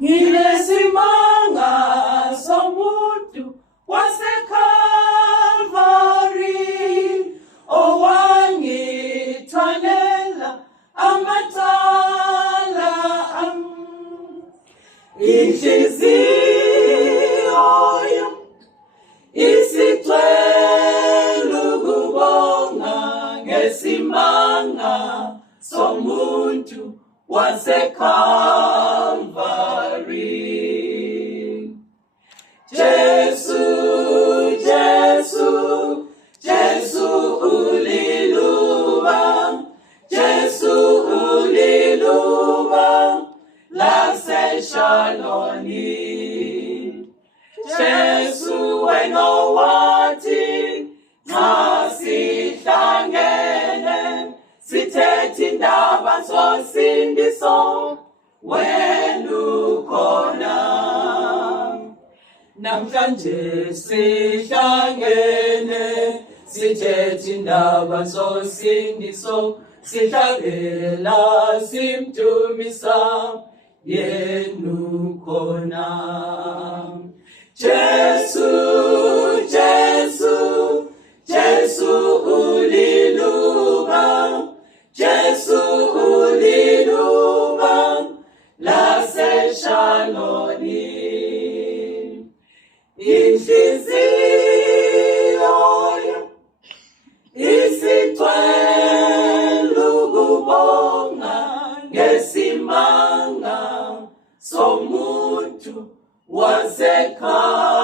Nginesimanga somuntu waseKalvari owangithwalela amacala ami. Inhliziyo isicela ukubonga ngesimanga somuntu waseKalvari. Jesu, Jesu, Jesu uliluba, Jesu uliluba laseShaloni. Jesu wena wathi nxa sihlangene sithethe indaba zosindiso wena ukhona. Namhlanje sihlangene sithethe indaba zosindiso, sihlabela simdumisa yena ukhona. Jesu, Jesu, Jesu uliluba, Jesu uliluba laseShaloni. Inhliziyo isicela ukubonga ngesimanga somuntu waseKalvari.